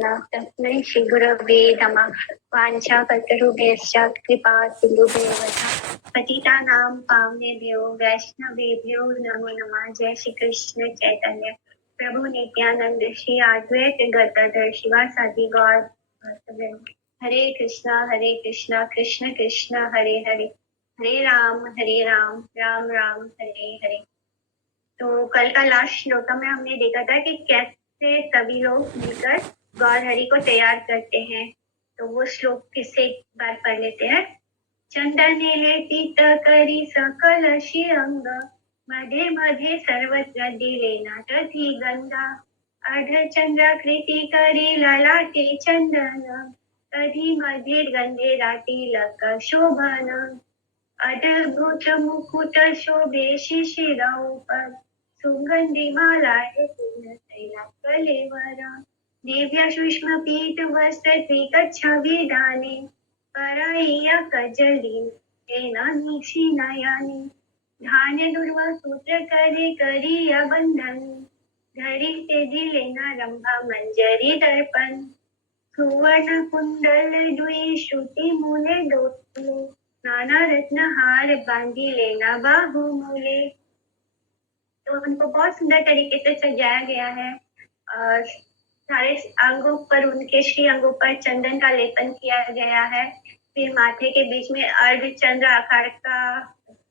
प्रार्थना तस्मै श्री गुरवे नमः। वाञ्छाकल्पतरुभ्यश्च कृपा सिन्धुभ्येव च पतितानां पावनेभ्यो वैष्णवेभ्यो नमो नमः। जय श्री कृष्ण चैतन्य प्रभु नित्यानंद श्री अद्वैत गदाधर शिवासादि गौर भक्तवृंद। हरे कृष्णा कृष्ण कृष्ण हरे हरे, हरे राम राम राम हरे हरे। तो कल का लास्ट श्लोक में हमने देखा था कि कैसे सभी लोग मिलकर गौर हरि को तैयार करते हैं। तो वो श्लोक फिर से एक बार पढ़ लेते हैं। चंदने लेपित करी सकल शिअंग, मध्ये मध्ये सर्वत्र दिले नाटती गंगा। अर्ध चंद्राकृती करी ललाटे चंदन, तधी मध्ये गंधे तिलक शोभन। अद्भुत मुकुट शोभे शिशिरौपर, सुगंधि मालाए तैला कलेवरा। दिव्य सूक्ष्म पीत वस्त्र त्रिकच्छविदाने, पराइया कजली तेनानीक्षी नयाने। धान्य दुर्वा सूत्र करे करिया बंधन, धरी ते दिले ना रंभा मंजरी दर्पण। सुवर्ण कुंडल दुई श्रुति मूले डोले, नाना रत्न हार बांधी लेना बाहु मूले। तो उनको बहुत सुंदर तरीके से सजाया गया है। सारे अंगों पर, उनके श्री अंगों पर चंदन का लेपन किया गया है। फिर माथे के बीच में अर्ध चंद्र आकार का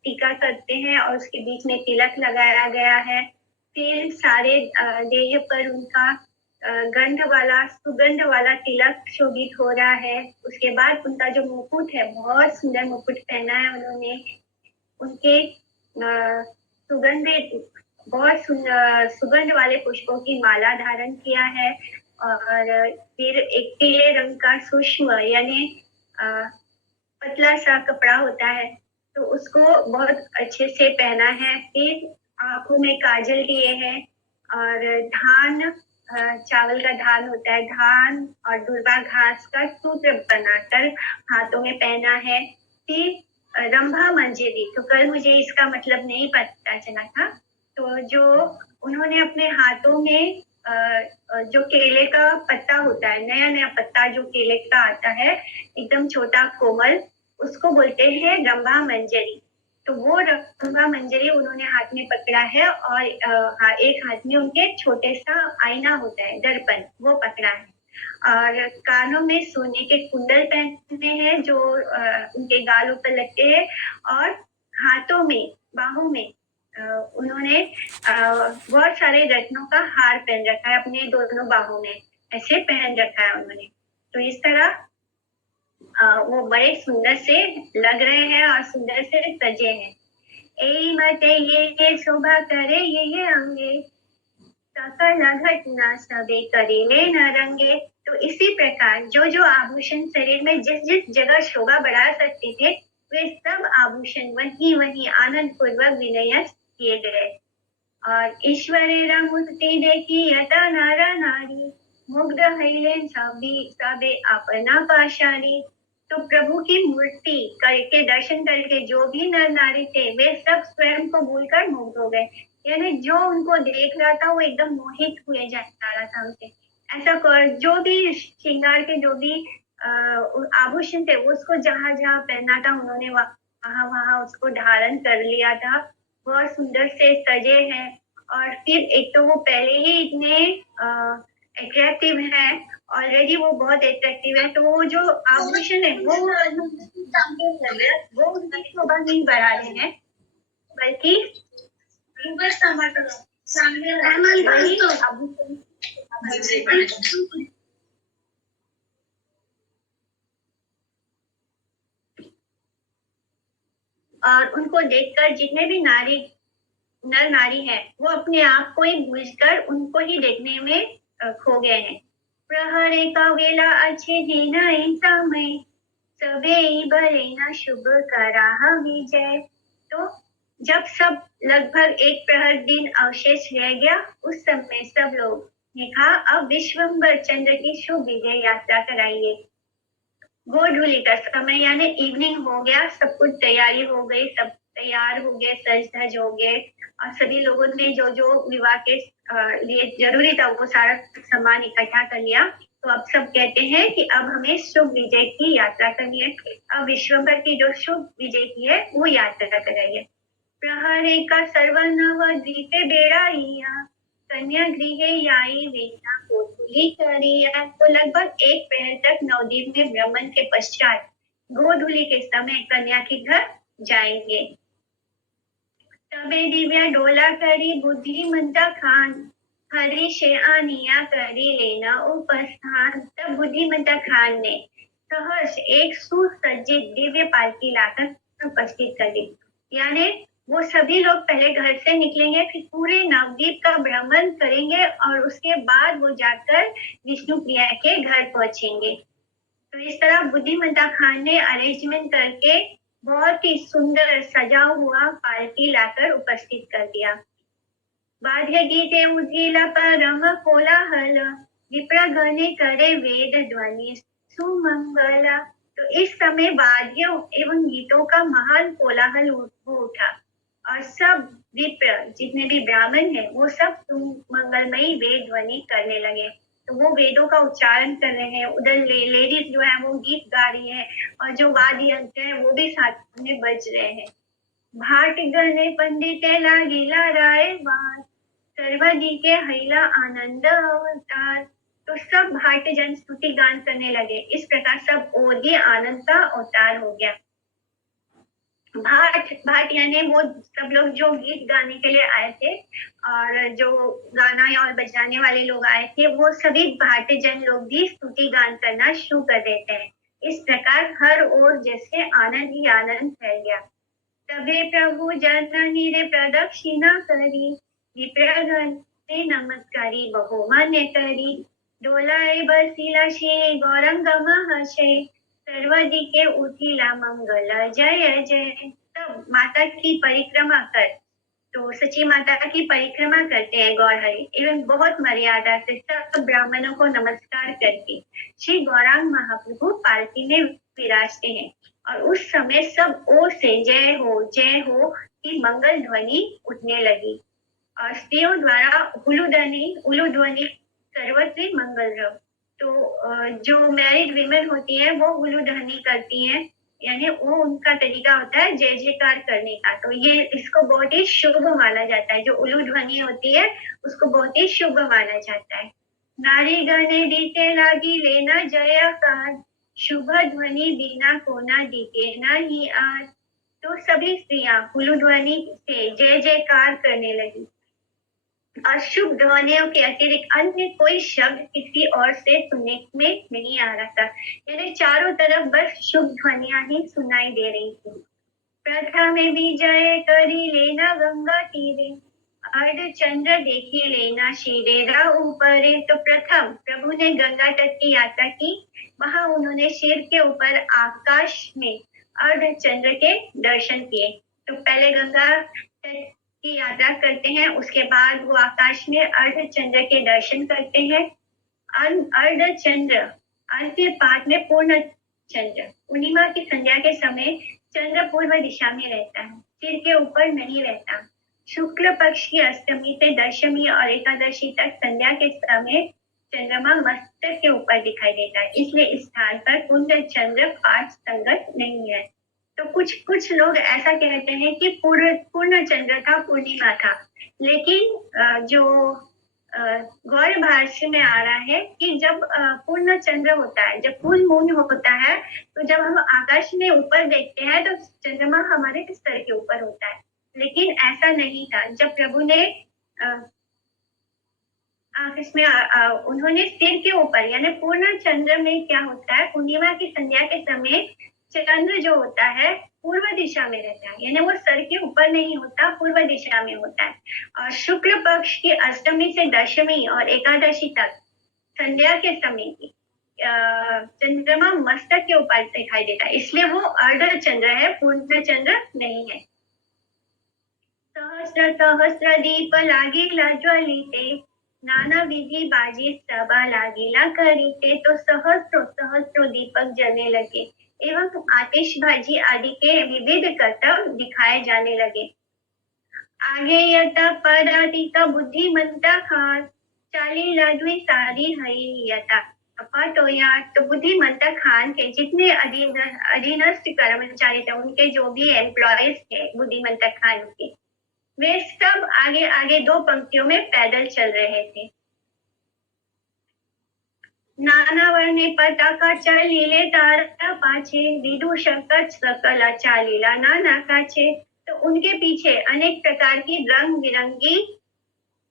टीका करते हैं और उसके बीच में तिलक लगाया गया है। फिर सारे देह पर उनका सुगंध वाला तिलक शोभित हो रहा है। उसके बाद उनका जो मुकुट है, बहुत सुंदर मुकुट पहना है उन्होंने। उनके सुगंध वाले पुष्पों की माला धारण किया है। और फिर एक पीले रंग का सूक्ष्म यानी पतला सा कपड़ा होता है, तो उसको बहुत अच्छे से पहना है। फिर आंखों में काजल लिए हैं और धान, चावल का धान होता है, धान और दुर्वा घास का सूत्र बनाकर हाथों में पहना है। फिर रंभा मंजरी, तो कल मुझे इसका मतलब नहीं पता चला था। तो जो उन्होंने अपने हाथों में जो केले का पत्ता होता है, नया नया पत्ता जो केले का आता है, एकदम छोटा कोमल, उसको बोलते हैं रंभा मंजरी। तो वो रंभा मंजरी उन्होंने हाथ में पकड़ा है और एक हाथ में उनके छोटे सा आईना होता है, दर्पण, वो पकड़ा है। और कानों में सोने के कुंडल पहने हैं जो उनके गालों पर लगते हैं। और हाथों में, बाहों में उन्होंने बहुत सारे रत्नों का हार पहन रखा है, अपने दोनों बाहों में ऐसे पहन रखा है उन्होंने। तो इस तरह वो बड़े सुंदर से लग रहे हैं और सुंदर से सजे हैं। ए मते ये शोभा करे ये अंगे, सकल घटना सबे करेले न रंगे। तो इसी प्रकार जो जो आभूषण शरीर में जिस जिस जगह शोभा बढ़ा सकते थे, वे सब आभूषण वहीं वहीं आनंद पूर्वक विन्यास किए गए। और ईश्वरे रंगुति देखी यता नारा नारी, मुग्ध हईले सबे अपना पाशारी। तो प्रभु की मूर्ति करके, दर्शन करके जो भी नर नारी थे, वे सब स्वयं को भूलकर मुग्ध हो गए। यानी जो उनको देख रहा था वो एकदम मोहित हुए जा रहा था उनसे। ऐसा जो भी श्रृंगार के जो भी आभूषण थे, उसको जहाँ जहाँ पहना था उन्होंने वहाँ वहाँ उसको धारण कर लिया था। बहुत सुंदर से सजे हैं। और फिर एक तो वो पहले ही इतने अट्रैक्टिव है, ऑलरेडी वो बहुत अट्रैक्टिव है, तो वो जो आभूषण है वो उनकी शोभा नहीं बढ़ा रहे हैं, बल्कि और उनको देखकर जितने भी नर नारी है, वो अपने आप को ही भूलकर उनको ही देखने में खो गए हैं। प्रहरे का वेला अच्छे दिन समय, सबे भले न शुभ करा विजय। तो जब सब लगभग एक प्रहर दिन अवशेष रह गया, उस समय सब लोग ने कहा अब विश्वम्भर चंद्र की शुभ विजय यात्रा कराइए। गोधूली का समय यानी इवनिंग हो गया, सब कुछ तैयारी हो गई, सब तैयार हो गए, सज धज हो गए और सभी लोगों ने जो जो विवाह के लिए जरूरी था वो सारा सामान इकट्ठा कर लिया। तो अब सब कहते हैं कि अब हमें शुभ विजय की यात्रा करनी है। अब विश्वभर की जो शुभ विजय की है वो यात्रा कराइए। प्रहरे का सर्वनव द्वीपे बेड़ाइया, कन्या गृहे याई वेना गोधूली करिया। तो लगभग एक पहर तक नवद्वीप में भ्रमण के पश्चात गोधूली के समय कन्या के घर जाएंगे। तबे दिव्या डोला करी बुद्धिमंता खान, हरि से आनिया करी लेना उपस्थान। तब बुद्धिमंता खान ने सहर्ष एक सुसज्जित दिव्य पालकी लाकर उपस्थित कर दी। यानी वो सभी लोग पहले घर से निकलेंगे, फिर पूरे नवद्वीप का भ्रमण करेंगे और उसके बाद वो जाकर विष्णु प्रिया के घर पहुंचेंगे। तो इस तरह बुद्धिमंता खान ने अरेंजमेंट करके बहुत ही सुंदर सजा हुआ पालकी लाकर उपस्थित कर दिया। वाद्य गीते उद्गीला परम कोलाहल, विप्रगणे करे वेद ध्वनि सुमंगला। तो इस समय वाद्यों एवं गीतों का महान कोलाहल हो उठा और सब विप्र जितने भी ब्राह्मण हैं वो सब मंगलमयी वेद ध्वनि करने लगे। तो वो वेदों का उच्चारण कर रहे हैं, उधर लेडीज जो है वो गीत गा रही है और जो वाद्य यंत्र है वो भी साथ में बज रहे हैं। भाट गणे पंडित लागिला राय बात, सर्वदी के हैला आनंद अवतार। तो सब भाट जन स्तुति गान करने लगे। इस प्रकार सब और ही आनंद का अवतार हो गया। भाट भाट यानी वो सब लोग जो गीत गाने के लिए आए थे और जो गाना और बजाने वाले लोग आए थे वो सभी भाट जन लोग भी स्तुति गान करना शुरू कर देते हैं। इस प्रकार हर ओर जैसे आनंद ही आनंद फैल गया। तबे प्रभु जननी रे प्रदक्षिणा करी, विप्रगण ने नमस्कारी बहुमान्य करी। डोलाए बसिला श्री गौरंग महर्षि, सर्वदी के उठिला मंगल जय जय। तब माता की परिक्रमा कर, तो सची माता की परिक्रमा करते हैं गौरहरि एवं बहुत मर्यादा से सब ब्राह्मणों को नमस्कार करके श्री गौरांग महाप्रभु पालकी में विराजते हैं। और उस समय सब ओर से जय हो की मंगल ध्वनि उठने लगी और स्त्रियों द्वारा उलू ध्वनि सर्वत्र मंगल रव। तो जो मैरिड विमेन होती है वो उलू ध्वनि करती हैं, यानी वो उनका तरीका होता है जय जयकार करने का। तो ये इसको बहुत ही शुभ माना जाता है। जो उलू ध्वनि होती है उसको बहुत ही शुभ माना जाता है। नारी गणे दीते लागी लेना जयकार, शुभ ध्वनि बिना कोना दीते नहीं आज। तो सभी स्त्रियां उलू ध्वनि से जय जयकार करने लगी और शुभ ध्वनियों के अतिरिक्त अन्य कोई शब्द किसी और से सुनने में नहीं आ रहा था। यानी चारों तरफ बस शुभ ध्वनियां ही सुनाई दे रही थी। प्रथम विजय करी लेना गंगा तीरे, अर्ध चंद्र देखी लेना शिरेरा ऊपरे। तो प्रथम प्रभु ने गंगा तट की यात्रा की। वहां उन्होंने सिर के ऊपर आकाश में अर्ध चंद्र के दर्शन किए। तो पहले गंगा तट की यात्रा करते हैं, उसके बाद वो आकाश में अर्ध चंद्र के दर्शन करते हैं। अर्ध चंद्र, अर्ध के बाद में पूर्ण चंद्र। पूर्णिमा की संध्या के समय चंद्र पूर्व दिशा में रहता है, सिर के ऊपर नहीं रहता। शुक्ल पक्ष की अष्टमी से दशमी और एकादशी तक संध्या के समय चंद्रमा मस्तक के ऊपर दिखाई देता है, इसलिए इस स्थान पर पूर्ण चंद्र पाठ संगत नहीं है। तो कुछ लोग ऐसा कहते हैं कि पूर्ण चंद्र था, पूर्णिमा था, लेकिन जो गौर भाष्य में आ रहा है कि जब पूर्ण चंद्र होता है, जब फुल मून होता है, तो जब हम आकाश में ऊपर देखते हैं तो चंद्रमा हमारे सर के ऊपर होता है। लेकिन ऐसा नहीं था। जब प्रभु ने आकाश में उन्होंने सिर के ऊपर, यानी पूर्ण चंद्र में क्या होता है, पूर्णिमा की संध्या के समय चंद्र जो होता है पूर्व दिशा में रहता है, यानी वो सर के ऊपर नहीं होता, पूर्व दिशा में होता है। और शुक्ल पक्ष की अष्टमी से दशमी और एकादशी तक संध्या के समय की चंद्रमा मस्तक के ऊपर दिखाई देता है, इसलिए वो अर्ध चंद्र है, पूर्ण चंद्र नहीं है। सहस्र सहस्र दीप लागिला ज्वलिते, नाना विधि बाजी सभा लागिला करीते। तो सहस्रो दीपक जलने लगे एवं आतिशबाजी आदि के विविध कर्तव्य दिखाए जाने लगे। आगे यथा पदातिका बुद्धिमंता खास, चाली लाडवी सारी हई यथा। अपाटो या तो बुद्धिमंता खान के जितने अधीनस्थ कर्मचारी थे, उनके जो भी एम्प्लॉयज थे बुद्धिमंता खान के, वे सब आगे आगे दो पंक्तियों में पैदल चल रहे थे। नाना वर्णे पताका चलिले तारा पाछे, विदूषक सकला चालीला नाना काछे। तो उनके पीछे अनेक प्रकार की रंग बिरंगी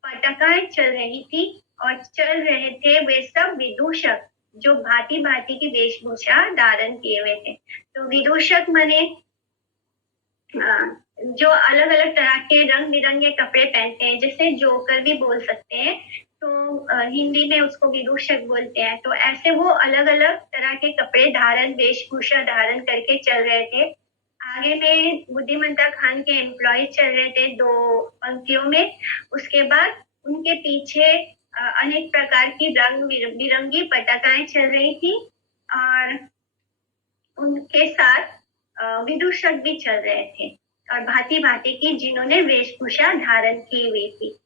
पताकाएं चल रही थी और चल रहे थे वे सब विदूषक, जो भांति भांति की वेशभूषा धारण किए हुए थे। तो विदूषक माने जो अलग अलग तरह के रंग बिरंगे कपड़े पहनते हैं, जैसे जोकर भी बोल सकते हैं, तो हिंदी में उसको विदूषक बोलते हैं। तो ऐसे वो अलग अलग तरह के कपड़े धारण, वेशभूषा धारण करके चल रहे थे। आगे में बुद्धिमंता खान के एम्प्लॉय चल रहे थे दो पंक्तियों में। उसके बाद उनके पीछे अनेक प्रकार की रंग बिरंगी पताकाएं चल रही थी और उनके साथ विदूषक भी चल रहे थे और भांति भांति की जिन्होंने वेशभूषा धारण की हुई थी।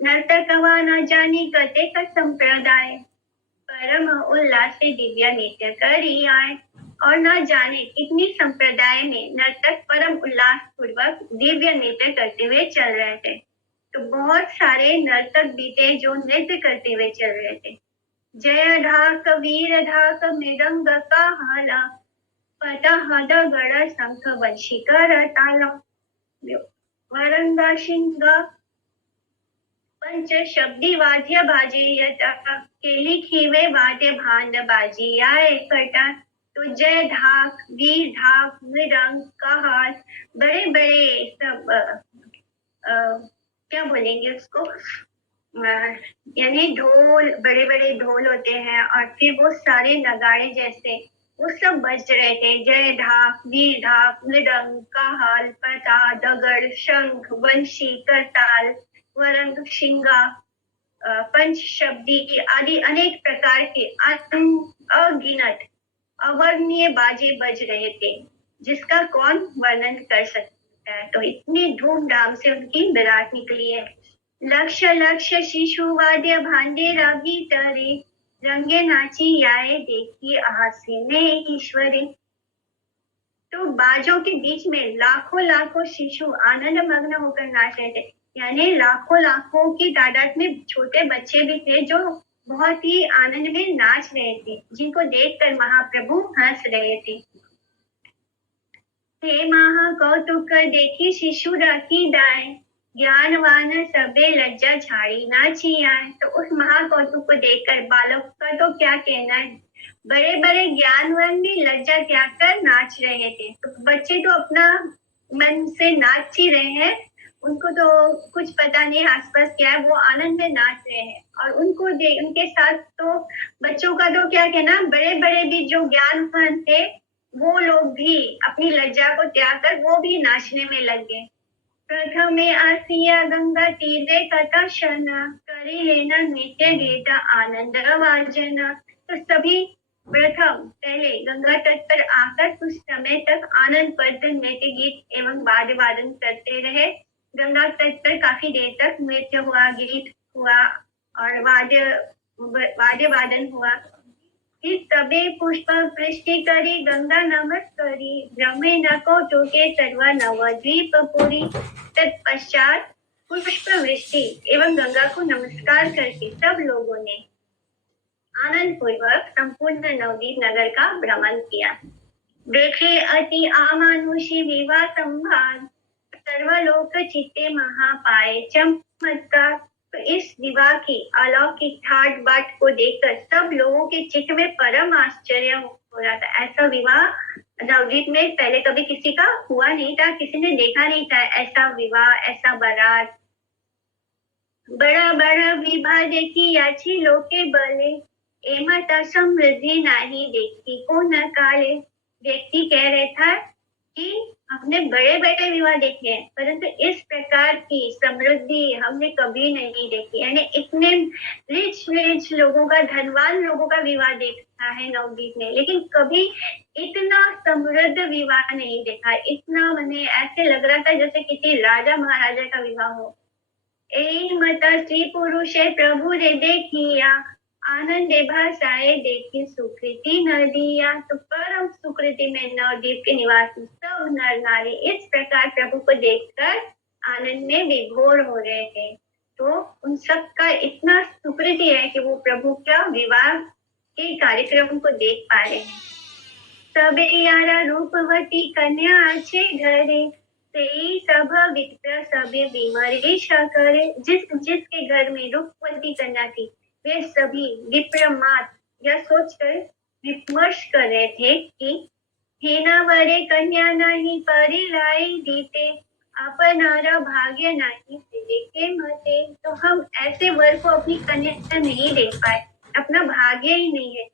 नर्तकवा न जानी कते का संप्रदाय, परम उल्लास से दिव्य नृत्य करी आए। और न जाने कितनी संप्रदाय में नर्तक परम उल्लास पूर्वक दिव्य नृत्य करते हुए चल रहे थे। तो बहुत सारे नर्तक भी थे जो नृत्य करते हुए चल रहे थे। जय ढाक वीर ढाक मृदंग का हाला, पता हद गड़ शंख वंशी कर ताला, वरंगा शिंग पंच शब्दी वाद्य बाजे यता, केली खीवे वाद्य भांड बाजी आए कटा। तो जय ढाक, वीर ढाक, मृदंग का हाल, बड़े बड़े सब क्या बोलेंगे उसको, यानी ढोल, बड़े बड़े ढोल होते हैं और फिर वो सारे नगाड़े जैसे वो सब बज रहे थे। जय ढाक, वीर ढाक, मृदंग का हाल, पता, दगड़, शंख, वंशी, करताल, वरंग, शिंगा, पंच शब्दी आदि अनेक प्रकार के अगिनत अवर्णनीय बाजे बज रहे थे, जिसका कौन वर्णन कर सकता है। तो इतनी धूमधाम से उनकी बारात निकली है। लक्ष लक्ष शिशु वाद्य भांडे रागी तरे, रंगे नाची आए देखी हास्य में ईश्वरी। तो बाजों के बीच में लाखों लाखों शिशु आनंद मग्न होकर नाच रहे थे, यानी लाखों लाखों की तादाद में छोटे बच्चे भी थे जो बहुत ही आनंद में नाच रहे थे, जिनको देखकर महाप्रभु हंस रहे थे। हे महा कौतुक देखी शिशु राखी दाए, ज्ञानवान सबे लज्जा झाड़ी नाची आए। तो उस महाकौतुक को देखकर बालक का तो क्या कहना है, बड़े बड़े ज्ञानवान भी लज्जा त्याग कर नाच रहे थे। तो बच्चे तो अपना मन से नाच ही रहे हैं, उनको तो कुछ पता नहीं आसपास क्या है, वो आनंद में नाच रहे हैं। और उनको उनके साथ तो बच्चों का तो क्या कहना, बड़े बड़े भी जो ज्ञानवान थे वो लोग भी अपनी लज्जा को त्याग कर वो भी नाचने में लग गए। प्रथमे आसिया गंगा तीरे कथा शना, करी लेना नित्य गीत आनंद वाजना। तो सभी प्रथम पहले गंगा तट पर आकर कुछ समय तक आनंद पद नृत्य गीत एवं वाद्य वादन करते रहे। गंगा तट पर काफी देर तक नृत्य हुआ, गीत हुआ और वाद्य वादन हुआ। तबे पुष्प वृष्टि करी गंगा नमस करी, रमे नको चोके सर्वा नवद्वीप पुरी। तत्पश्चात पुष्प वृष्टि एवं गंगा को नमस्कार करके सब लोगों ने आनंद पूर्वक संपूर्ण नवद्वीप नगर का भ्रमण किया। देखे अति अमानुषी विवाह संभार, सर्वलोक चित्ते महापाए चमत्कार। तो इस विवाह की अलौकिक ठाट बाट को देखकर सब लोगों के चित्त में परम आश्चर्य हो रहा था। ऐसा विवाह नवद्वीप में पहले कभी किसी का हुआ नहीं था, किसी ने देखा नहीं था ऐसा विवाह, ऐसा बारात। बड़ा बड़ा विवाह देखी याची लोके बले, एमा समृद्धि नहीं देखी को न काले। व्यक्ति कह रहे था कि हमने बड़े बड़े विवाह देखे हैं, परंतु इस प्रकार की समृद्धि हमने कभी नहीं देखी। यानी इतने रिच लोगों का, धनवान लोगों का विवाह देखा है नवद्वीप में, लेकिन कभी इतना समृद्ध विवाह नहीं देखा। इतना मैंने ऐसे लग रहा था जैसे किसी राजा महाराजा का विवाह हो। मता स्त्री पुरुष प्रभु रे देखिया, आनंदे भाषाए देखी सुकृति नदिया। तो परम सुकृति में नवद्वीप के निवासी सब नर नारी इस प्रकार प्रभु को देखकर आनंद में विभोर हो रहे थे। तो उन सब का इतना सुकृति है कि वो प्रभु का विवाह के कार्यक्रम को देख पा रहे हैं। सबे यारा रूपवती कन्या अच्छे घरे, से सब विप्र सबे विमर्श करे। जिसके घर में रूपवती कन्या थी वे सभी विप्र मात यह सोचकर विमर्श कर रहे थे कि हेना वरे कन्या नहीं परिलाई दीते, अपनारा भाग्य नहीं देखे मते। तो हम ऐसे वर को अपनी कन्या नहीं दे पाए, अपना भाग्य ही नहीं है,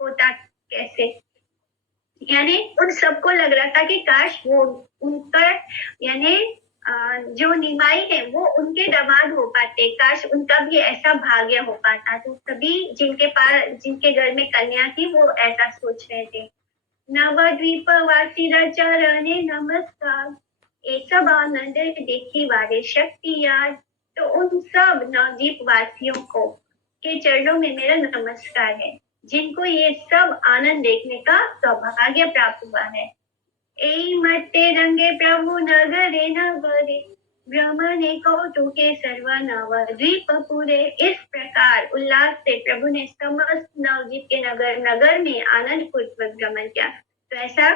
होता कैसे। यानी उन सबको लग रहा था कि काश वो उनका यानी जो निमाई है वो उनके दामाद हो पाते, काश उनका भी ऐसा भाग्य हो पाता। तो सभी जिनके घर में कन्या थी वो ऐसा सोच रहे थे। नवद्वीप वासी चरणे नमस्कार, एक सब आनंद देखी वारे शक्ति याद। तो उन सब नवद्वीप वासियों को के चरणों में मेरा नमस्कार है, जिनको ये सब आनंद देखने का सौभाग्य प्राप्त हुआ है। ए मत्ते रंगे प्रभु नगरे नगरे, ब्रह्मणे कौतुके सर्व नवद्वीप पूरे। इस प्रकार उल्लास से प्रभु ने समस्त नवद्वीप के नगर में आनंद पूर्वक भ्रमण किया। तो ऐसा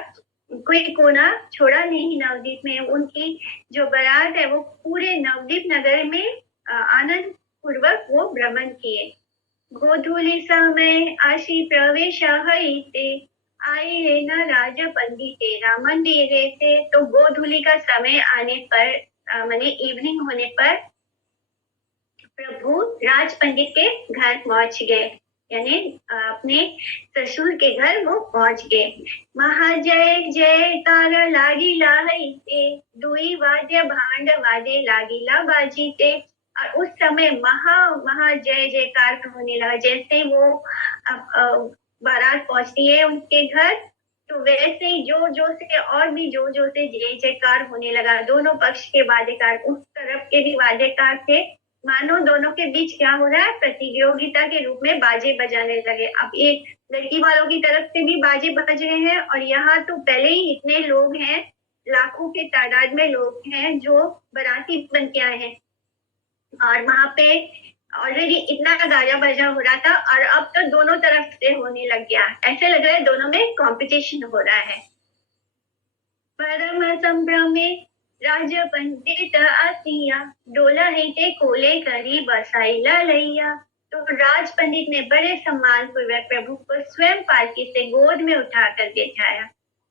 कोई कोना छोड़ा नहीं नवद्वीप में। उनकी जो बारात है वो पूरे नवद्वीप नगर में आनंद पूर्वक वो भ्रमण किए। गोधूली समय आशी प्रवेश हईते, आए न राज पंडिते राम मंदिरे से। तो गोधूली का समय आने पर माने इवनिंग होने पर प्रभु राज पंडित के घर पहुंच गए, यानी अपने ससुर के घर वो पहुंच गए। महाजय जयकार लागिला हईते, दुई वाद्य भांड वादे लागिला बाजीते। और उस समय महा जय जयकार होने लगा। जैसे वो बारात पहुंचती है उनके घर, तो वैसे ही जोर जोर से और भी जोर जोर से जय जयकार होने लगा। दोनों पक्ष के वाद्यकार, उस तरफ के भी वाद्यकार थे, मानो दोनों के बीच क्या हो रहा है, प्रतियोगिता के रूप में बाजे बजाने लगे। अब ये लड़की वालों की तरफ से भी बाजे बज रहे हैं, और यहाँ तो पहले ही इतने लोग हैं, लाखों के तादाद में लोग हैं जो बाराती बन के आए हैं, और वहां पे ऑलरेडी इतना गाजा बजा हो रहा था, और अब तो दोनों तरफ से होने लग गया। ऐसे लग रहा है दोनों में कंपटीशन हो रहा है। परम संभ्रमे राज पंडित आसिया, डोला हेते कोले करी बसाइला लैया। तो राज पंडित ने बड़े सम्मान पूर्वक प्रभु को स्वयं पालकी से गोद में उठाकर बैठाया,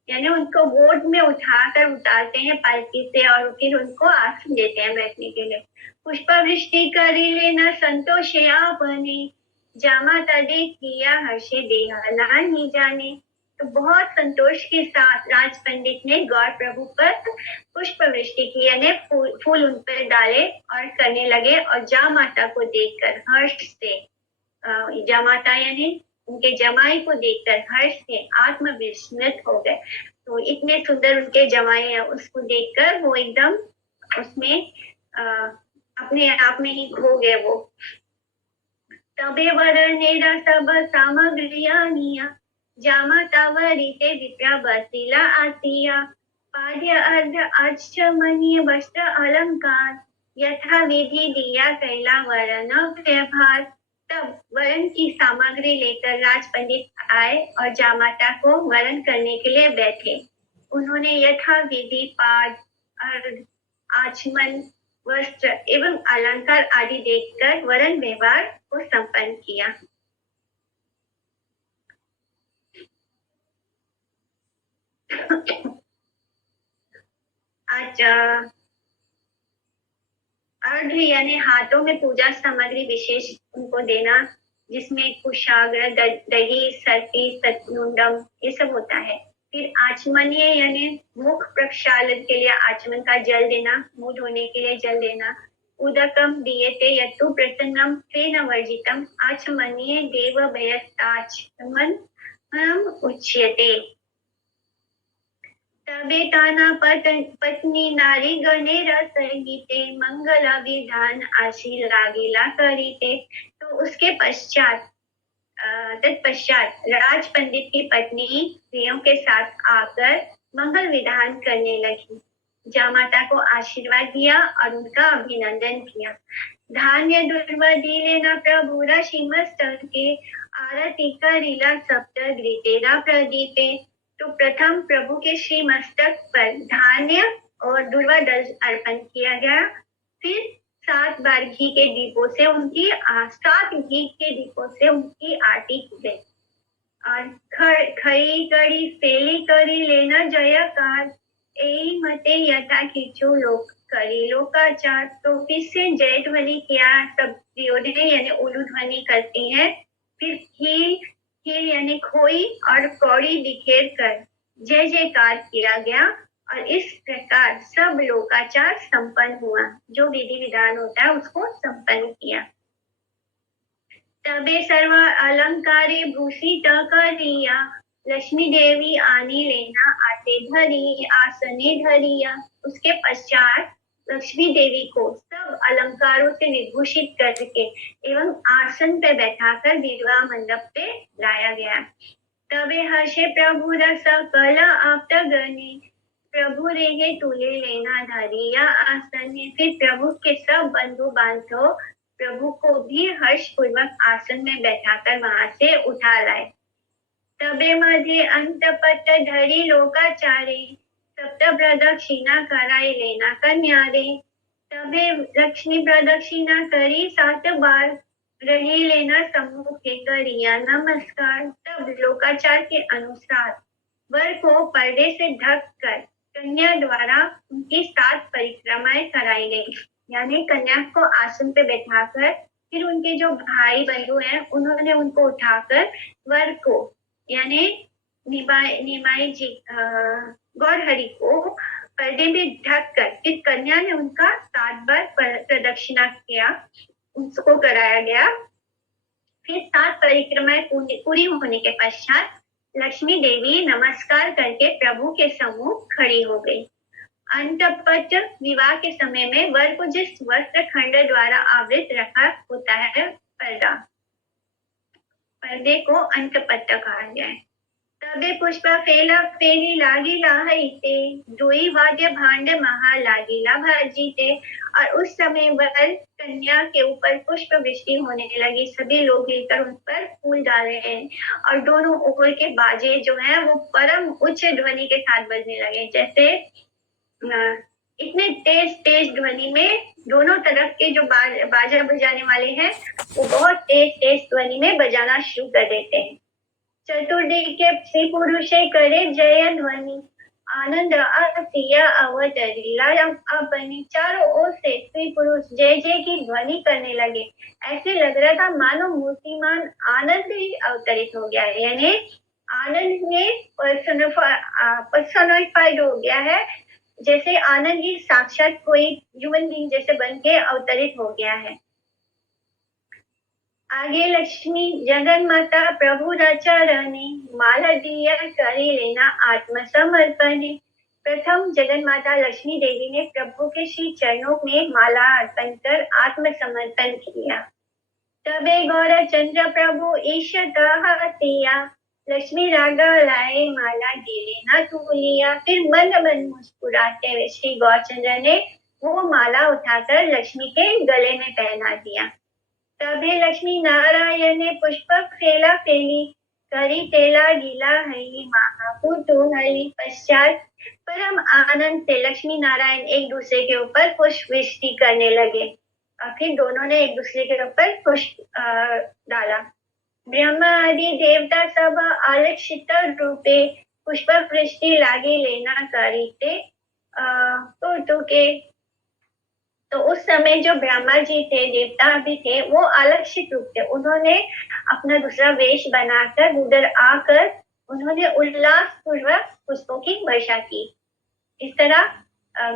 यानी उनको गोद में उठाकर उतारते हैं पालकी से, और फिर उनको आसन देते हैं बैठने के लिए। पुष्पवृष्टि करी लेना संतोष आपने, जामाता देखिया हर्षे देहाला ही जाने। तो बहुत संतोष के साथ राज पंडित ने गौर प्रभु पर पुष्पवृष्टि की, यानी फूल उन पर डाले और करने लगे, और जामाता को देखकर हर्ष से, जामाता यानी उनके जमाई को देखकर हर्ष से आत्मविस्मृत हो गए। तो इतने सुंदर उनके जमाई है, उसको देखकर वो एकदम उसमें अपने आप में ही खो गए वो। तबे वर्णेरा सब सामग्रियानिया, जामाता वरिते विप्रा बसिला आसिया। पाद्य अर्ध आचमनीय वस्त्र अलंकार, यथा विधि दिया कैला वरण व्यवहार। तब वरण की सामग्री लेकर राज पंडित आए और जामाता को वरण करने के लिए बैठे। उन्होंने यथा विधि पाद, अर्घ, आचमन, वस्त्र एवं अलंकार आदि देखकर वरण व्यवहार को संपन्न किया। आज अर्घ यानी हाथों में पूजा सामग्री विशेष उनको देना, जिसमें कुशाग्र, दही, सर्पी, सतनुंडम ये सब होता है। फिर आचमनीय यानी मुख प्रक्षालन के लिए आचमन का जल देना, मुंह धोने के लिए जल देना। उदकम दीयते यत्तु प्रसन्नम तेन वर्जितम, आचमनीय देव भयस्ताचमन उच्यते। तबे ताना पत्नी नारी गणे रसगीते, मंगला विधान आशी लागिला करीते। तो उसके पश्चात तत्पश्चात राज पंडित की पत्नी स्त्रियों के साथ आकर मंगल विधान करने लगी। जामाता को आशीर्वाद दिया और उनका अभिनंदन किया। धान्य दुर्वा दिलेना प्रभुरा श्रीमस्तक के आरती करीला सप्तग्रीतेरा प्रदीपे। तो प्रथम प्रभु के श्री मस्तक पर धान्य और दुर्वा दल अर्पण किया गया। फिर 7 बार घी के दीपों से उनकी 7 घी के दीपों से उनकी आरती की गई। और खड़ी कड़ी फेली करी लेना जयकार ए मते यथा खींचो लोक करी लोकाचार। तो फिर से जय ध्वनि किया सब स्त्रियों ने, यानी उलू ध्वनि करती है। फिर खीर यानी खोई और कौड़ी बिखेर कर जय जयकार किया गया और इस प्रकार सब लोकाचार संपन्न हुआ। जो विधि विधान होता है उसको संपन्न किया। तबे सर्व अलंकारे भूषित करिया लक्ष्मी देवी आने लेना आते धरी आसने धरिया। उसके पश्चात लक्ष्मी देवी को सब अलंकारों से विभूषित करके एवं आसन पे बैठाकर विवाह मंडप पे लाया गया। तबे हर्षे प्रभु रस कला आप्तगणे प्रभु रेगे तुले लेना धरिया आसन। फिर प्रभु के सब बंधु बांधव प्रभु को भी हर्ष पूर्वक आसन में बैठाकर वहां से उठा लाए। तबे मध्य अंतपट धरी लोकाचारे सप्त प्रदक्षिणा कराई लेना कन्यारे। तबे लक्ष्मी प्रदक्षिणा करी 7 बार रही लेना सम्मुखे करिया नमस्कार। तब लोकाचार के अनुसार वर को पर्दे से ढक कर कन्या द्वारा उनकी 7 परिक्रमाएं कराई गई। यानी कन्या को आसन पे बैठाकर फिर उनके जो भाई बंधु हैं उन्होंने उनको उठाकर वर को यानी निमाई जी गौरहरि को पर्दे में ढक कर फिर कन्या ने उनका 7 बार प्रदक्षिणा किया, उसको कराया गया। फिर 7 परिक्रमाएं पूरी होने के पश्चात लक्ष्मी देवी नमस्कार करके प्रभु के सम्मुख खड़ी हो गई। अंतपट विवाह के समय में वर को जिस वस्त्र खंड द्वारा आवृत रखा होता है पर्दा, पर्दे को अंतपट कहा गया है। तबे पुष्प फेला फेली लागिला हईते दुई वाद्य भांड महा लागिला भाजीते। और उस समय वर कन्या के ऊपर पुष्प वृष्टि होने लगी। सभी लोग मिलकर उन पर फूल डाल रहे हैं और दोनों ओर के बाजे जो हैं वो परम उच्च ध्वनि के साथ बजने लगे। जैसे इतने तेज तेज ध्वनि में दोनों तरफ के जो बाजा बजाने वाले हैं वो बहुत तेज तेज ध्वनि में बजाना शुरू कर देते हैं। चतुर्थी के श्री पुरुष करे जय ध्वनि आनंद आसिया अवतरीला अपनी। चारों ओर से स्त्री पुरुष जय जय की ध्वनि करने लगे। ऐसे लग रहा था मानो मूर्तिमान आनंद ही अवतरित हो गया है, यानी आनंद में पर्सोनिफाइड हो गया है। जैसे आनंद ही साक्षात कोई ह्यूमन बीइंग जैसे बन के अवतरित हो गया है। आगे लक्ष्मी जगन माता प्रभु रचरणे माला दिया करी लेना आत्मसमर्पणे। प्रथम जगन माता लक्ष्मी देवी ने प्रभु के श्री चरणों में माला अर्पण कर आत्मसमर्पण किया। तबे गौर चंद्र प्रभु ईशतया लक्ष्मी रागा लाए माला गेले ना तुलिया। फिर मन मन मुस्कुराते हुए श्री गौरचंद्र ने वो माला उठाकर लक्ष्मी के गले में पहना दिया। तबे लक्ष्मी नारायण ने पुष्प फेला फेली करी तेला गीला हई महाकुतूहली। पश्चात परम आनंद से लक्ष्मी नारायण एक दूसरे के ऊपर पुष्प वृष्टि करने लगे और फिर दोनों ने एक दूसरे के ऊपर पुष्प डाला। ब्रह्मा आदि देवता सब आलक्षित रूपे पुष्प वृष्टि लागे लेना करी थे तो उस समय जो ब्रह्मा जी थे, देवता भी थे, वो आलक्षित रूप थे। उन्होंने अपना दूसरा वेश बनाकर उधर आकर उन्होंने उल्लास पूर्वक पुष्पों की वर्षा की। इस तरह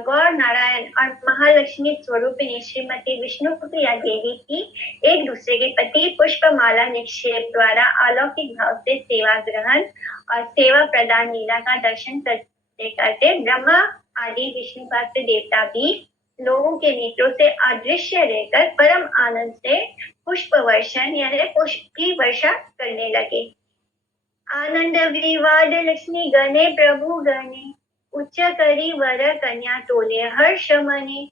गौर नारायण और महालक्ष्मी स्वरूपिणी श्रीमती विष्णुप्रिया देवी की एक दूसरे के प्रति पुष्पमाला निक्षेप द्वारा अलौकिक भाव से सेवा ग्रहण और सेवा प्रदान लीला का दर्शन करते करते ब्रह्मा आदि विष्णु भक्त देवता भी लोगों के नेत्रों से अदृश्य रहकर परम आनंद से पुष्प वर्षण यानी पुष्प की वर्षा करने लगे। आनंद विवाद लक्ष्मी गणे प्रभु गणे, उच्च करी वर कन्या तोले हर्ष मने।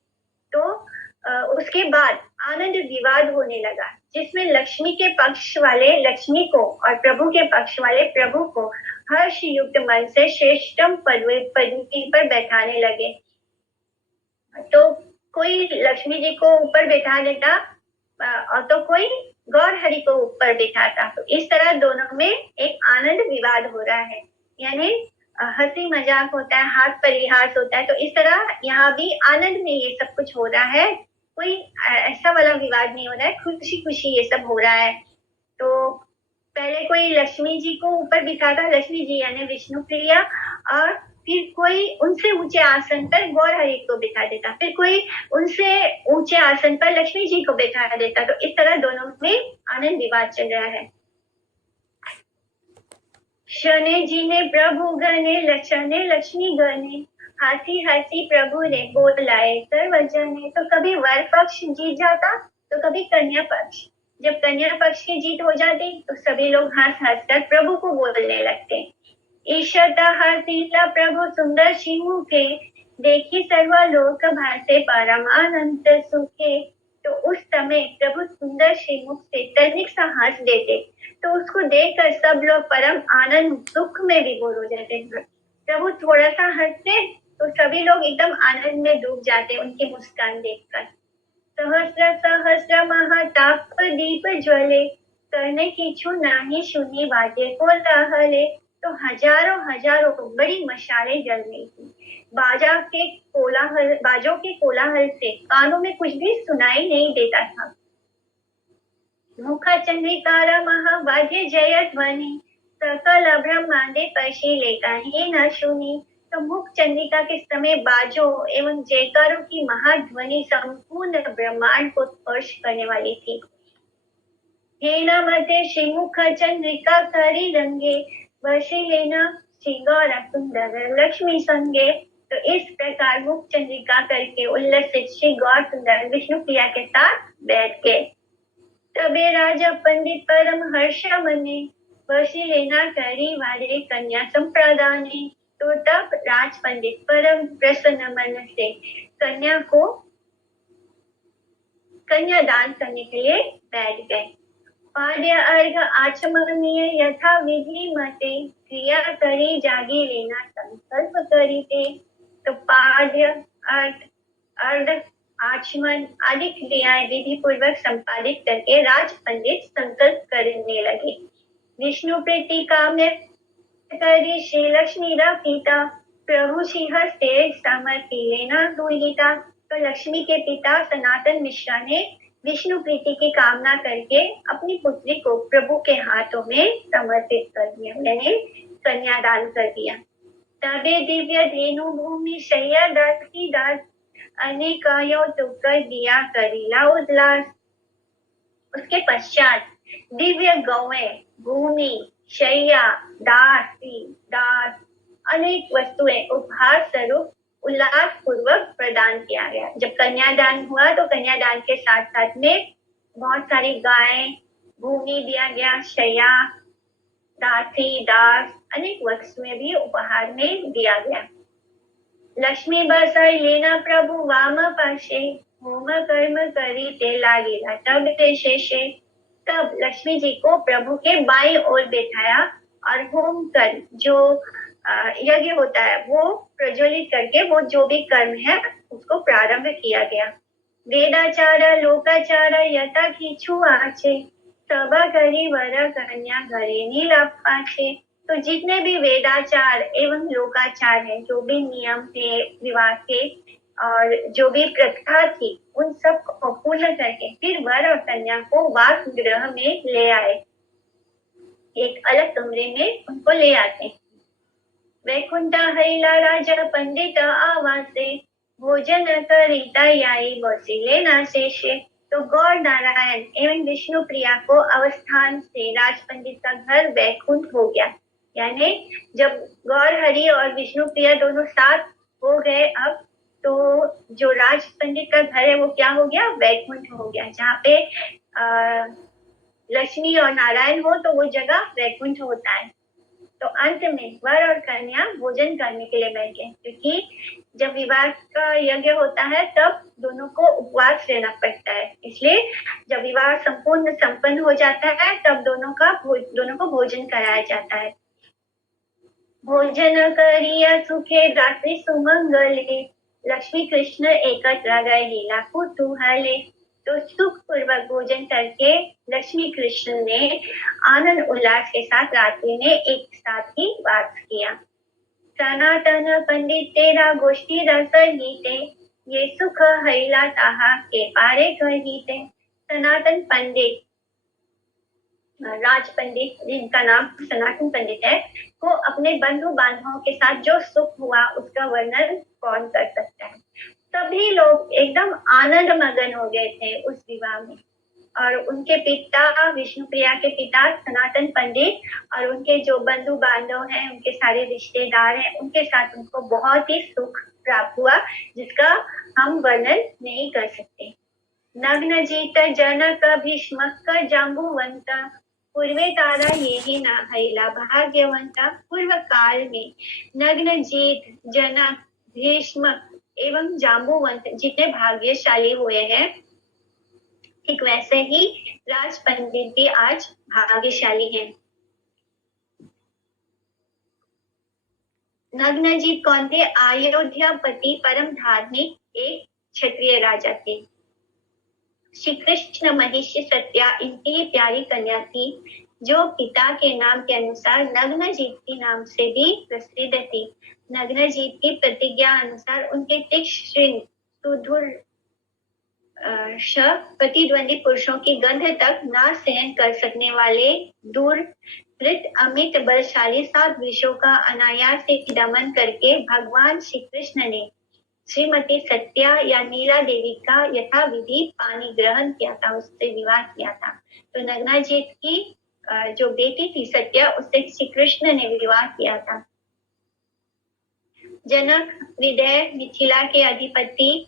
तो उसके बाद आनंद विवाद होने लगा, जिसमें लक्ष्मी के पक्ष वाले लक्ष्मी को और प्रभु के पक्ष वाले प्रभु को हर्ष युक्त मन से श्रेष्ठतम पदवी पर बैठाने लगे। तो कोई लक्ष्मी जी को ऊपर बैठा देता और तो कोई गौर हरि को ऊपर बैठाता। तो इस तरह दोनों में एक आनंद विवाद हो रहा है, यानी हंसी मजाक होता है, हाथ परिहास होता है। तो इस तरह यहाँ भी आनंद में ये सब कुछ हो रहा है, कोई ऐसा वाला विवाद नहीं हो रहा है, खुशी खुशी ये सब हो रहा है। तो पहले कोई लक्ष्मी जी को ऊपर बिठाता, लक्ष्मी जी यानी विष्णु प्रिया, और फिर कोई उनसे ऊंचे आसन पर गौर हरि को बिठा देता, फिर कोई उनसे ऊंचे आसन पर लक्ष्मी जी को बिठा देता। तो इस तरह दोनों में आनंद विवाद चल रहा है। शने जी ने प्रभु गणे, लक्षणे लक्ष्मी गणे, हाथी हाथी प्रभु ने बोलाए सर्वजने। तो कभी वर पक्ष जीत जाता तो कभी कन्या पक्ष। जब कन्या पक्ष की जीत हो जाती तो सभी लोग हंस हंस कर प्रभु को बोलने लगते। ईशता हसीला प्रभु सुंदर शिमुखे, देखी सर्वलोक भासे परम आनंद सुखे। तो उस समय प्रभु सुंदर श्रीमुख से तनिक सा हंस देते, तो उसको देखकर सब लोग परम आनंद सुख में विभोर हो जाते। प्रभु थोड़ा सा हंसते तो सभी लोग एकदम आनंद में डूब जाते उनकी मुस्कान देखकर। सहस्र सहस्र महाताप दीप ज्वले, करने की छु नाही सुनी बाजे को लहले। तो हजारों हजारों बड़ी मशालें जल रही थी। बाजों के कोलाहल से कानों में कुछ भी सुनाई नहीं देता था। मुखा चंद्रिकारा महावाद्य जय ध्वनि, सकल ब्रह्मांडे पशीले कहीं न सुनी। तो मुख चंद्रिका के समय बाजों एवं जयकारों की महाध्वनि संपूर्ण ब्रह्मांड को स्पर्श करने वाली थी। हेना मध्य श्रीमुख चंद्रिका करी रंगे, वशी लेना श्रीगौर सुंदर लक्ष्मी संगे। तो इस प्रकार मुख चंद्रिका करके उल्लसित श्री गौर सुंदर विष्णु प्रिया के साथ बैठ गए। तबे राजा पंडित परम हर्ष मने, वशी लेना करी वारे कन्या संप्रदाने। तो तब राज पंडित परम प्रसन्न मन से कन्या दान करने के लिए बैठ गए। पाद्य अर्घ आचमनीय यथा विधि मते, क्रिया करी जागी लेना संकल्प करी ते। तो पाद्य अर्घ आचमन आदि क्रियाएं विधि पूर्वक संपादित करके राज पंडित संकल्प करने लगे। विष्णु प्रीति काम्य करी श्री लक्ष्मी पिता, प्रभु सिंह से समर्पी लेना दुहिता। तो लक्ष्मी के पिता सनातन मिश्रा ने विष्णु प्रीति की कामना करके अपनी पुत्री को प्रभु के हाथों में समर्पित कर दिया, यानी कन्यादान कर दिया। तबे दिव्य धेनु भूमि शैया दास की दास, अनेकायो तुक दिया करीला उल्लास। उसके पश्चात दिव्य गौएं, भूमि, शैया, दास अनेक वस्तुएं उपहार स्वरूप उल्लास पूर्वक प्रदान किया गया। जब कन्यादान हुआ तो कन्यादान के साथ साथ में बहुत सारी गायें, भूमि दिया गया, शैया, दास अनेक वस्तुएं भी उपहार में दिया गया। लक्ष्मी बसाई लेना प्रभु वाम पाशे, होम कर्म करी ते लागेला तब ते शेषे। तब लक्ष्मी जी को प्रभु के बाईं ओर बैठाया और होम कर्म जो यज्ञ होता है वो प्रज्वलित करके वो जो भी कर्म है उसको प्रारंभ किया गया। वेदाचार लोकाचार यथा खींचू आचे, सभा करी वर कन्या घरे नीलापाचे। तो जितने भी वेदाचार एवं लोकाचार है, जो भी नियम थे विवाह के और जो भी प्रथा थी, उन सब को पूर्ण करके फिर वर और कन्या को वास गृह में ले आए, एक अलग कमरे में उनको ले आते। वैकुंठ हरिला राजा पंडित आवासे, भोजन करिता याई बसिले ना शेषे। तो गौर नारायण एवं विष्णु प्रिया को अवस्थान से राज पंडित का घर वैकुंठ हो गया, यानी जब गौर हरि और विष्णु प्रिया दोनों साथ हो गए अब तो जो राज पंडित का घर है वो क्या हो गया, वैकुंठ हो गया। जहाँ पे लक्ष्मी और नारायण हो तो वो जगह वैकुंठ होता है। तो अंत में वर और कन्या भोजन करने के लिए बैठ गए, क्योंकि जब विवाह का यज्ञ होता है तब दोनों को उपवास रहना पड़ता है। इसलिए जब विवाह संपूर्ण संपन्न हो जाता है तब दोनों को भोजन कराया जाता है। भोजन करिया सुखे रात्रि सुमंगले, लक्ष्मी कृष्ण एकत्र रहे लाखों कुतूहले। तो सुख पूर्वक भोजन करके लक्ष्मी कृष्ण ने आनंद उल्लास के साथ रात्रि में एक साथ ही वास किया। सनातन पंडित तेरा गोष्ठी रस गीते, ये सुख हैला ताहा के पारे कहीते। सनातन पंडित, राज पंडित जिनका नाम सनातन पंडित है, को अपने बंधु बांधवों के साथ जो सुख हुआ उसका वर्णन कौन कर सकता है। सभी लोग एकदम आनंद मगन हो गए थे उस विवाह में। और उनके पिता, विष्णुप्रिया के पिता सनातन पंडित और उनके जो बंधु बांधव हैं, उनके सारे रिश्तेदार हैं, उनके साथ उनको बहुत ही सुख प्राप्त हुआ जिसका हम वर्णन नहीं कर सकते। नग्न जीत जनक भीष्मक जाम्बुवंत, पूर्वे तारा ये ही न हैला भाग्यवंता। पूर्व काल में नग्न जीत, जनक, भीष्म एवं जाम्बुवंत जितने भाग्यशाली हुए हैं, ठीक वैसे ही राज पंडित भी आज भाग्यशाली हैं। नग्नजीत कौन थे? अयोध्यापति परम धार्मिक एक क्षत्रिय राजा थे। श्री कृष्ण महिष्य सत्या इनकी प्यारी कन्या थी, जो पिता के नाम के अनुसार नग्नजीत के नाम से भी प्रसिद्ध थी। नग्नजीत की प्रतिज्ञा अनुसार उनके तीक्ष्ण सुदूर प्रतिद्वंदी पुरुषों की गंध तक ना सहन कर सकने वाले दूर अमित बलशाली 7 विषयों का अनायास से दमन करके भगवान श्री कृष्ण ने श्रीमती सत्या या नीला देवी का यथाविधि पानी ग्रहण किया था, उससे विवाह किया था। तो नग्नाजीत की जो बेटी थी सत्या, उससे श्री कृष्ण ने विवाह किया था। जनक विदय मिथिला के अधिपति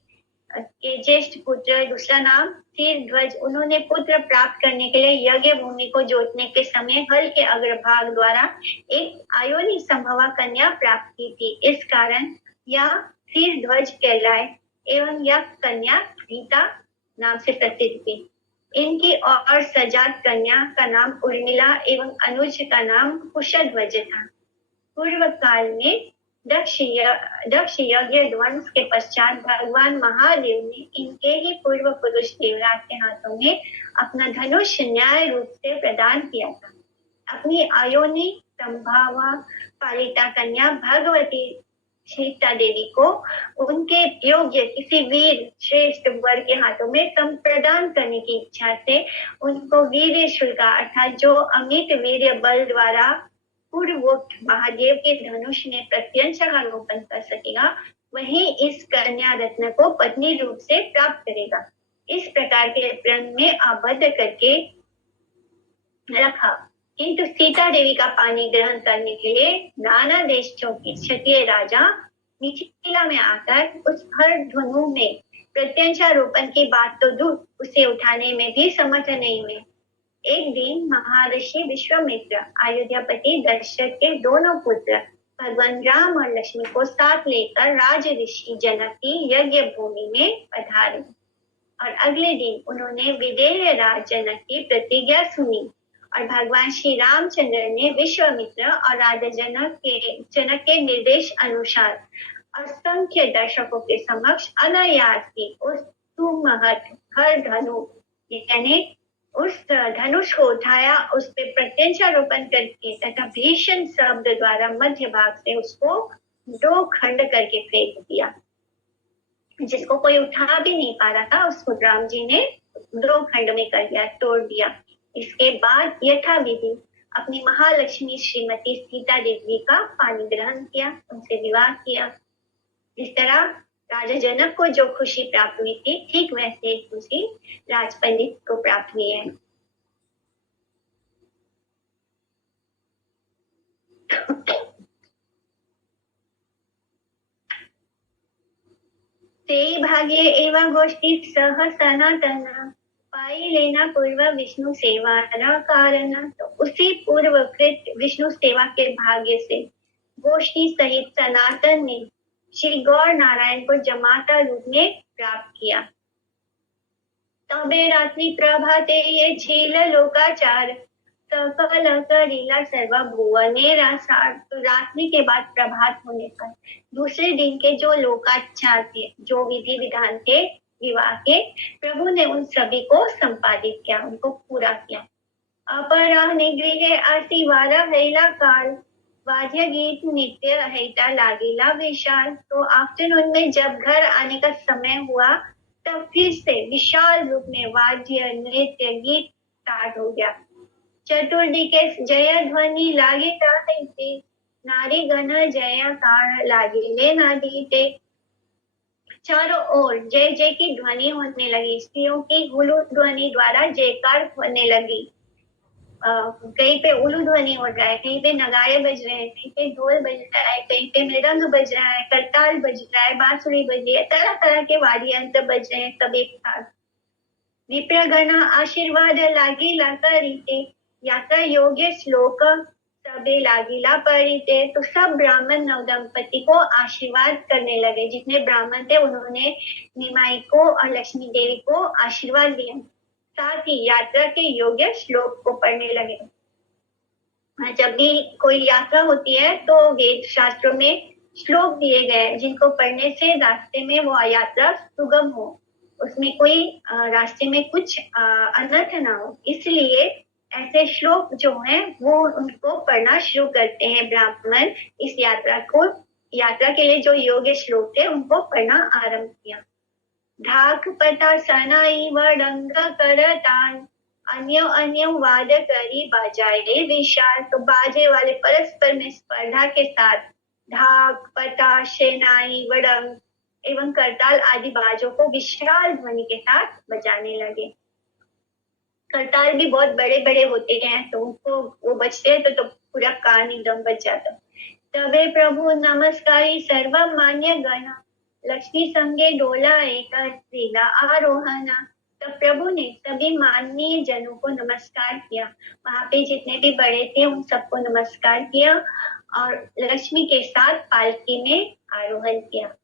के ज्येष्ठ पुत्र, दूसरा नाम तीरध्वज, उन्होंने पुत्र प्राप्त करने के लिए यज्ञ भूमि को जोतने के समय हल के अग्रभाग द्वारा एक आयोनी संभवा कन्या प्राप्त की थी। इस कारण यह तीरध्वज कहलाए एवं यह कन्या गीता नाम से प्रसिद्ध थी। इनकी और सजात कन्या का नाम उर्मिला एवं अनुज का नाम कुशध्वज था। पूर्व काल में दक्ष यज्ञ ध्वंस के पश्चात भगवान महादेव ने इनके ही पूर्व पुरुष देवराज के हाथों में अपना धनुष न्याय रूप से प्रदान किया था। अपनी आयोनी संभावा पालिता कन्या भगवती सीता देवी को उनके योग्य किसी वीर श्रेष्ठ वर के हाथों में संप्रदान करने की इच्छा से उनको वीर शुल्का अर्थात जो अमित वीर्य बल द्वारा पूर्वोक्त महादेव के धनुष में प्रत्यंशारोपण कर सकेगा, वही इस कन्या रत्न को पत्नी रूप से प्राप्त करेगा। इस प्रकार के प्रण में आबद्ध करके रखा। किंतु सीता देवी का पानी ग्रहण करने के लिए नाना देशों के क्षत्रिय राजा मिथिला में आकर उस हर धनु में प्रत्यंशारोपण की बात तो दूर, उसे उठाने में भी समर्थ नहीं हुए। एक दिन महर्षि विश्वामित्र अयोध्यापति दशरथ के दोनों पुत्र भगवान राम और लक्ष्मी को साथ लेकर राज ऋषि जनक की यज्ञ भूमि में पधारे और अगले दिन उन्होंने विदेह राज जनक की प्रतिज्ञा सुनी और भगवान श्री रामचंद्र ने विश्वामित्र और राजा जनक के निर्देश अनुसार असंख्य दर्शकों के समक्ष अनायास की उस सुमहत हर धनु यानी उस धनुष को उठाया, उस पे प्रत्यंशारोपण करके तथा भीषण शब्द द्वारा मध्य भाग से उसको 2 खंड करके फेंक दिया। जिसको कोई उठा भी नहीं पा रहा था उसको राम जी ने 2 खंड में कर दिया, तोड़ दिया। इसके बाद यथाविधि अपनी महालक्ष्मी श्रीमती सीता देवी का पानी ग्रहण किया, उनसे विवाह किया। इस तरह राजा जनक को जो खुशी प्राप्त हुई थी, ठीक वैसे खुशी राज पंडित को प्राप्त हुई है। ते भाग्य एवं गोष्ठी सह सनातन पाई लेना पूर्व विष्णु सेवा कारण। तो उसी पूर्वकृत विष्णु सेवा के भाग्य से गोष्ठी सहित सनातन ने श्री गौर नारायण को जमाता रूप में प्राप्त किया। तबे रात्रि प्रभाते ये छील लोकाचार सकल करीला सर्व भुवने रासार। तो रात्रि के बाद प्रभात होने पर दूसरे दिन के जो लोकाचार थे, जो विधि विधान थे विवाह के, प्रभु ने उन सभी को संपादित किया, उनको पूरा किया। अपराह्ने गृहे आसी वारा भैला काल वाद्य गीत नृत्य हैता लागेला विशाल। तो आफ्टरनून में जब घर आने का समय हुआ तब फिर से विशाल रूप में वाद्य नृत्य गीत स्टार्ट हो गया। चतुर्थी के जय ध्वनि लागे ताते नारी गण जयकार लागे नादीते। चारों ओर जय जय की ध्वनि होने लगी, स्त्रियों की उलू ध्वनि द्वारा जयकार होने लगी। कहीं पे उलू ध्वनि हो रहा है, कहीं पे नगाड़े बज रहे हैं, कहीं पे ढोल बज रहा है, कहीं पे मृदंग बज रहा है, करताल बज रहा है, बांसुरी बज रही है, तरह तरह के वाद्य यंत्र बज रहे हैं सब एक साथ। विप्रगण आशीर्वाद लागिला करीते यात्रा योग्य श्लोक सबे लागिला पढ़ीते। तो सब ब्राह्मण नवदंपति को आशीर्वाद करने लगे। जितने ब्राह्मण थे उन्होंने निमाई को और लक्ष्मी देवी को आशीर्वाद दिया, साथ ही यात्रा के योग्य श्लोक को पढ़ने लगे। जब भी कोई यात्रा होती है तो वेद शास्त्रों में श्लोक दिए गए जिनको पढ़ने से रास्ते में वो यात्रा सुगम हो, उसमें कोई रास्ते में कुछ अनर्थ ना हो, इसलिए ऐसे श्लोक जो हैं वो उनको पढ़ना शुरू करते हैं ब्राह्मण। इस यात्रा के लिए जो योग्य श्लोक थे उनको पढ़ना आरंभ किया। ढाक पता सनाई वडंग करतान अन्यो अन्यो वाद करी बाजाए विशाल। तो बाजे वाले परस्पर में स्पर्धा के साथ ढाक पता शेनाई वडंग एवं करताल आदि बाजों को विशाल ध्वनि के साथ बजाने लगे। करताल भी बहुत बड़े बड़े होते हैं, तो उनको वो बजते हैं तो पूरा कान एकदम बज जाता। तबे प्रभु नमस्कारी सर्व मान्य गण लक्ष्मी संगे डोला एक श्रीला आरोहना। तब प्रभु ने सभी माननीय जनों को नमस्कार किया, वहां पे जितने भी बड़े थे उन सबको नमस्कार किया और लक्ष्मी के साथ पालकी में आरोहण किया।